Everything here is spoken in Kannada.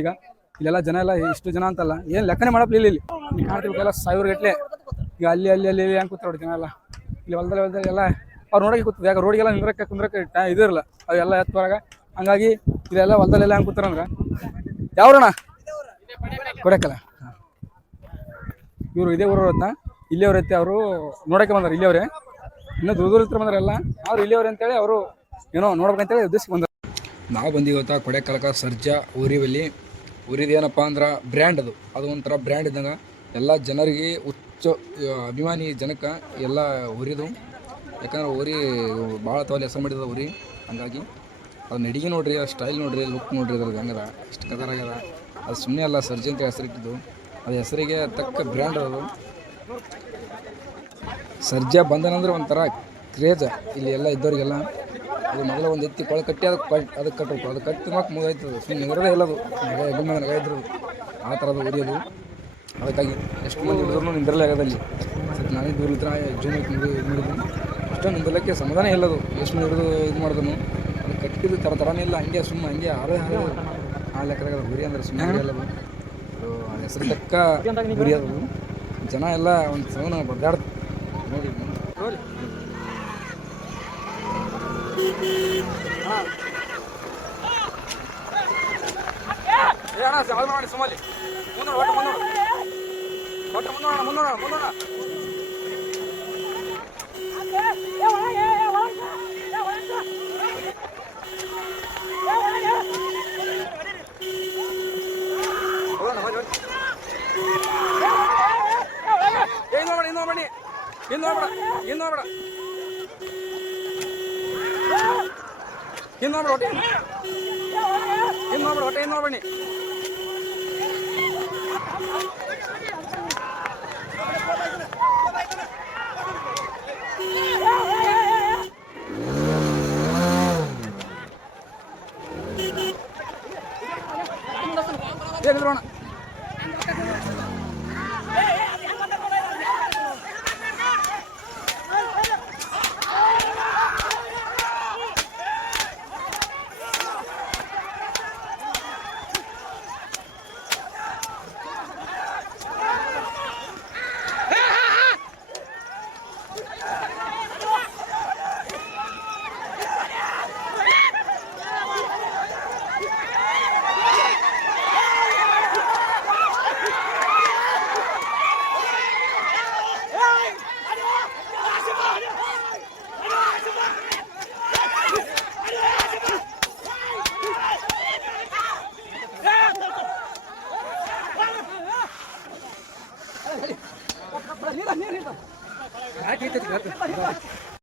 ಈಗ ಇಲ್ಲೆಲ್ಲ ಜನ ಎಲ್ಲ ಇಷ್ಟು ಜನ ಅಂತಲ್ಲ, ಏನು ಲೆಕ್ಕನೆ ಮಾಡಪ್ಲಿ ಇಲ್ಲಿ ಇಲ್ಲಿ. ಕಾಣ್ತಿರ್ಬೇಕೆಲ್ಲ ಸಾವಿರ ಗಟ್ಲೆ. ಈಗ ಅಲ್ಲಿ ಅಲ್ಲಿ ಅಲ್ಲಿ ಹೆಂಗೆ ಕೂತಾರ ಜನ ಎಲ್ಲ. ಇಲ್ಲಿ ಹೊಲದಲ್ಲಿ ಹೊಲದಲ್ಲಿ ಎಲ್ಲ ಅವ್ರು ನೋಡಕ್ಕೆ ಕೂತ್ ಯಾಕೆ ರೋಡಿಗೆಲ್ಲ ನಿಂದ್ರಕ್ಕೆ, ಕುಂದ್ರಕ್ಕೆ ಟೈಮ್ ಇದು ಇರಲ್ಲ. ಅವೆಲ್ಲ ಎತ್ತುವಾಗ ಹಂಗಾಗಿ ಇಲ್ಲೆಲ್ಲ ಹೊಲದಲ್ಲೆಲ್ಲ ಹೆಂಗೆ ಕೂತಾರಂದ್ರೆ ಯಾವ್ರಣ ಕೊಡಕ್ಕಲ್ಲ. ಇವರು ಇದೇ ಊರವ್ರ ಅಂತ. ಇಲ್ಲಿಯವ್ರ ಐತೆ, ಅವರು ನೋಡಕ್ಕೆ ಬಂದಾರೆ, ಇಲ್ಲಿಯವರೇ. ಇನ್ನೂ ದೂರ ದೂರ ಹತ್ರ ಎಲ್ಲ. ಅವ್ರು ಇಲ್ಲಿಯವ್ರೆ ಅಂತೇಳಿ ಅವರು ಏನೋ ನೋಡ್ಬೇಕಂತೇಳಿ ಉದ್ದೇಶಕ್ಕೆ ಬಂದರು. ನಾವು ಬಂದಿವತ್ತ ಕೊಡೆಕಲಕ, ಸರ್ಜಾ, ಊರಿವಲ್ಲಿ. ಊರಿದ ಏನಪ್ಪ ಅಂದ್ರೆ ಬ್ರ್ಯಾಂಡ್ ಅದು. ಅದು ಒಂಥರ ಬ್ರ್ಯಾಂಡ್ ಇದ್ದಂಗೆ. ಎಲ್ಲ ಜನರಿಗೆ ಹುಚ್ಚ ಅಭಿಮಾನಿ ಜನಕ್ಕೆ ಎಲ್ಲ ಉರಿದು, ಯಾಕಂದ್ರೆ ಉರಿ ಭಾಳ ತವಲ್ಲಿ ಹೆಸರು ಮಾಡಿದ ಉರಿ. ಹಂಗಾಗಿ ಅದು ನಡಿಗೆ ನೋಡ್ರಿ ಆ ಸ್ಟೈಲ್ ನೋಡ್ರಿ ಲುಕ್ ನೋಡ್ರಿ ಅದ್ರದ್ದು ಹಂಗದ. ಎಷ್ಟು ಕದರಾಗ್ಯದ ಅದು ಸುಮ್ಮನೆ ಅಲ್ಲ ಸರ್ಜಿ ಅಂತ ಹೆಸರಿಟ್ಟಿದ್ದು ಅದು ಹೆಸರಿಗೆ ತಕ್ಕ ಬ್ರ್ಯಾಂಡ್ ಅದು. ಸರ್ಜಾ ಬಂದನಂದ್ರೆ ಒಂಥರ ಕ್ರೇಜ ಇಲ್ಲಿ ಎಲ್ಲ ಇದ್ದವ್ರಿಗೆಲ್ಲ ಅದು ಮೊದಲ ಒಂದು ಎತ್ತಿ ಕೊಳ ಕಟ್ಟಿ ಅದು ಕಟ್ ಅದಕ್ಕೆ ಕಟ್ಟಬೇಕು. ಅದು ಕಟ್ಟಿ ಮಾಕ್ ಮುಗಾಯ್ತದೆ ಸುಮ್ಮನೆ ಇರೋದೇ ಇಲ್ಲ ಅದು ನಗ ಎಬ್ಬ ಮೇಲೆ ನಗ ಆ ಥರದ್ದು ಉರಿಯೋದು ಅದಕ್ಕಾಗಿ ಎಷ್ಟು ಮಂದಿ ಹಿಡಿದ್ರು ನಿಂದಿರಲೇ ಆಗೋದಲ್ಲಿ ಸ್ವಲ್ಪ ನಾನೇ ದೂರ ಇದ್ರೆ ಜೂನ್ ಇದು ಮಾಡಿದ್ರು ಅಷ್ಟೊಂದು ನಿಂದಿರಲಿಕ್ಕೆ ಸಮಾಧಾನ ಇಲ್ಲದು. ಎಷ್ಟು ಹಿಡಿದು ಇದು ಮಾಡಿದ್ರು. ಅದು ಕಟ್ಟಿದ್ದು ಥರ ಥರನೇ ಇಲ್ಲ. ಹಂಗೆ ಸುಮ್ಮನೆ ಹಂಗೆ ಆರೇ ಹಾಗೆ ಆ ಲೆಕ್ಕದಾಗ ಗುರಿ ಅಂದರೆ ಸುಮ್ಮನೆ ಇಲ್ಲ ಆ ಹೆಸರು ಲೆಕ್ಕ ಗುರಿ ಅದು. ಜನ ಎಲ್ಲ ಒಂದು ಸೌನ ಬಡ್ದಾಡ್ ನೋಡಿ. ನೋಡಿ ಏ ಅಣ್ಣ ಸಾಲ ಮಾಡಿ ಸುಮಲ್ಲಿ ಮುಂದೋಣ ಒಟ್ಟು ಮುಂದೋಣ ಒಟ್ಟು ಮುಂದೋಣ ಮುಂದೋಣ ಮುಂದೋಣ ಹೋಗೋಣ ಬನ್ನಿ ಬನ್ನಿ ಏ ಇನ್ನೂ ಬೇಡ ಇನ್ನೂ ಬನ್ನಿ ಇನ್ನೂ ಬೇಡ ಇನ್ನೂ ಬೇಡ ಇನ್ನೂ ಬೇಡ ಒಟ್ಟು ಇನ್ನೂ ಬೇಡ ಹಾಕಿ